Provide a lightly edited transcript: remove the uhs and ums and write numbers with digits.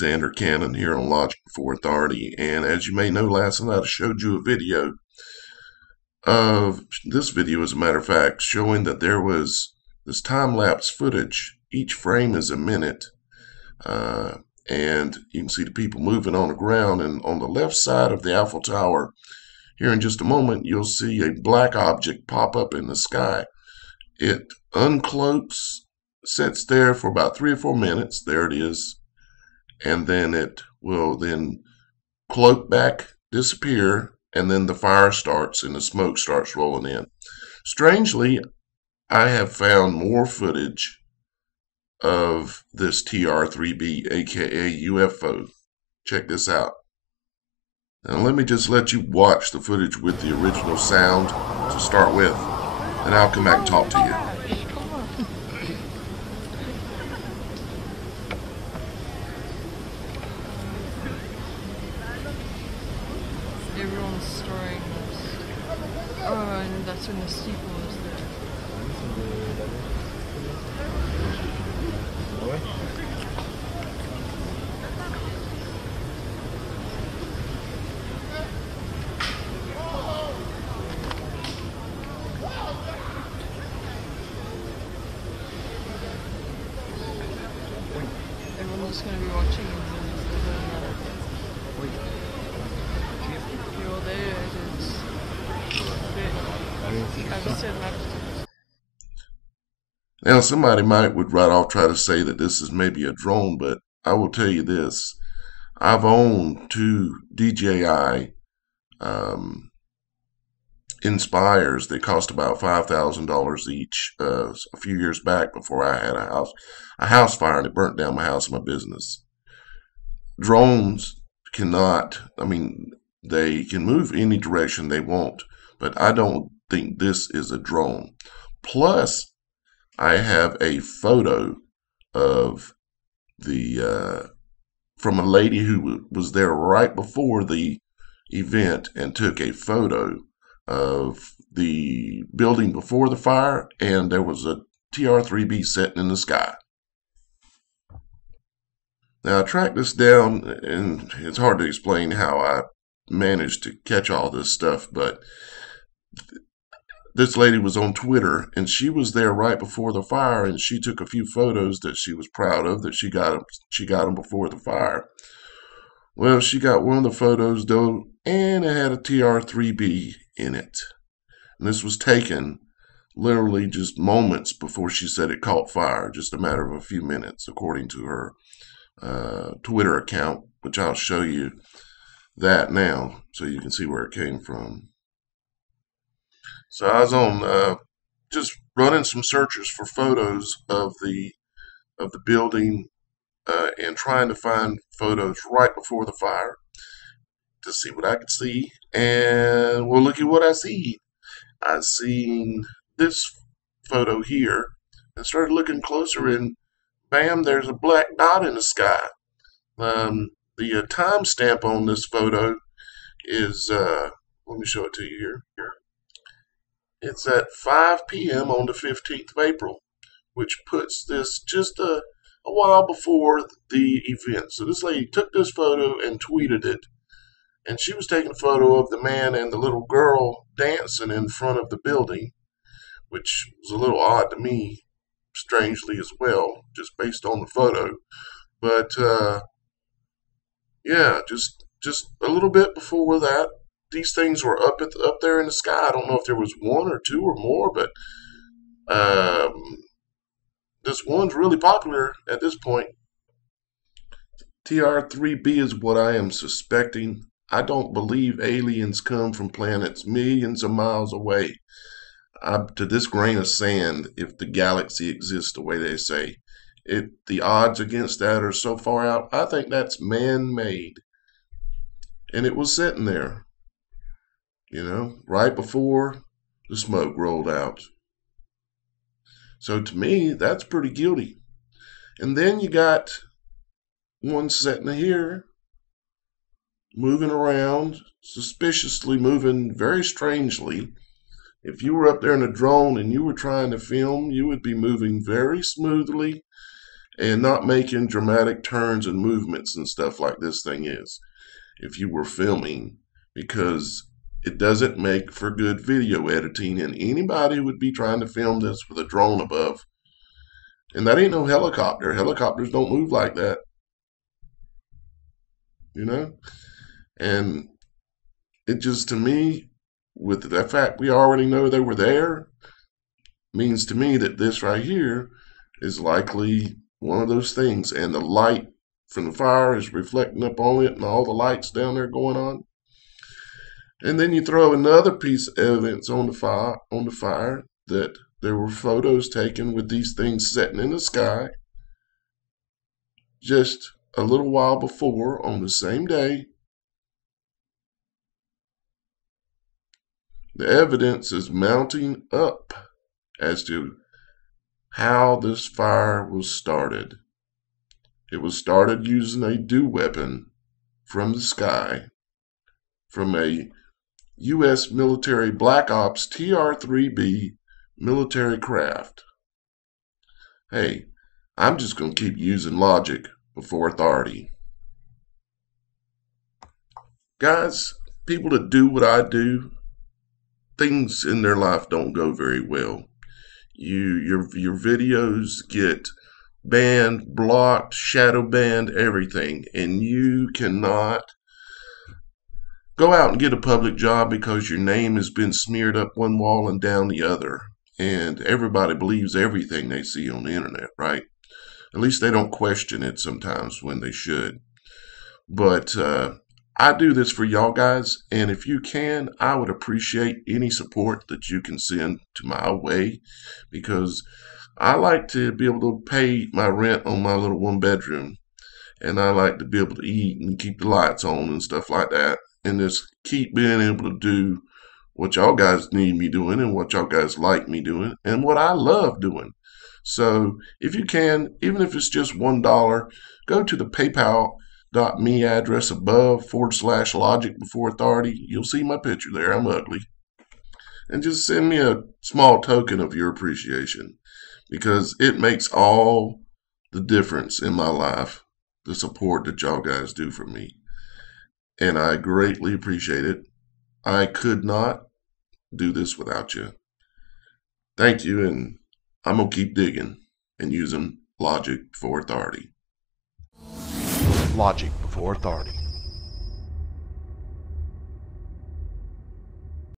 Standard Canon here on Logic Before Authority, and as you may know, last night I showed you a video of this video, as a matter of fact, showing that there was this time-lapse footage. Each frame is a minute, and you can see the people moving on the ground. And on the left side of the Eiffel Tower, here in just a moment, you'll see a black object pop up in the sky. It uncloaks, sits there for about 3 or 4 minutes. There it is. And then it will then cloak back, disappear, and then the fire starts and the smoke starts rolling in. Strangely, I have found more footage of this TR3B, aka UFO. Check this out. Now let me just let you watch the footage with the original sound to start with, and I'll come back and talk to you. Everyone's storing this. Oh, and that's when the steeple is there. Everyone's just going to be watching it. Well, there it is. I've said that. Now, somebody would right off try to say that this is maybe a drone, but I will tell you this. I've owned 2 DJI Inspires. They cost about $5,000 each a few years back before I had a house fire, and it burnt down my house and my business. Drones cannot, they can move any direction they want, but I don't think this is a drone. Plus, I have a photo of from a lady who was there right before the event and took a photo of the building before the fire, and there was a TR3B sitting in the sky. Now, I tracked this down, and it's hard to explain how I managed to catch all this stuff, but this lady was on Twitter, and she was there right before the fire, and she took a few photos that she was proud of, that she got them before the fire. Well, she got one of the photos, though, and it had a TR3B in it. And this was taken literally just moments before she said it caught fire, just a matter of a few minutes, according to her Twitter account, which I'll show you that now so you can see where it came from. So I was on just running some searches for photos of the building and trying to find photos right before the fire to see what I could see. And well, look at what I see. I seen this photo here and started looking closer, and bam, there's a black dot in the sky. The time stamp on this photo is, let me show it to you here. It's at 5 p.m. on the 15th of April, which puts this just a while before the event. So this lady took this photo and tweeted it, and she was taking a photo of the man and the little girl dancing in front of the building, which was a little odd to me, strangely as well, just based on the photo. But yeah, just a little bit before that, these things were up there in the sky. I don't know if there was 1 or 2 or more, but this one's really popular at this point. TR3B is what I am suspecting. I don't believe aliens come from planets millions of miles away. To this grain of sand, if the galaxy exists the way they say, the odds against that are so far out. I think that's man-made. And it was sitting there, right before the smoke rolled out. So to me, that's pretty guilty. And then you got one sitting here, moving around, suspiciously moving very strangely. If you were up there in a drone and you were trying to film, you would be moving very smoothly and not making dramatic turns and movements and stuff like this thing is if you were filming, because it doesn't make for good video editing, and anybody would be trying to film this with a drone above. And that ain't no helicopter. Helicopters don't move like that, you know? And it just, to me, with the fact we already know they were there, means to me that this right here is likely one of those things. And the light from the fire is reflecting up on it and all the lights down there going on. And then you throw another piece of evidence on the fire that there were photos taken with these things setting in the sky just a little while before on the same day. The evidence is mounting up as to how this fire was started. It was started using a dew weapon from the sky, from a U.S. military Black Ops TR-3B military craft. Hey, I'm just going to keep using logic before authority. Guys, people that do what I do, things in their life don't go very well. Your videos get banned, blocked, shadow banned, everything, and you cannot go out and get a public job because your name has been smeared up one wall and down the other. And everybody believes everything they see on the internet, right? At least they don't question it sometimes when they should. But I do this for y'all guys, and if you can, I would appreciate any support that you can send to my way, because I like to be able to pay my rent on my little one bedroom, and I like to be able to eat and keep the lights on and stuff like that, and just keep being able to do what y'all guys need me doing and what y'all guys like me doing and what I love doing. So if you can, even if it's just $1, go to the PayPal.me address above /logic before authority. You'll see my picture there. I'm ugly. And just send me a small token of your appreciation, because it makes all the difference in my life, the support that y'all guys do for me. And I greatly appreciate it. I could not do this without you. Thank you, and I'm going to keep digging and using logic before authority. Logic before authority.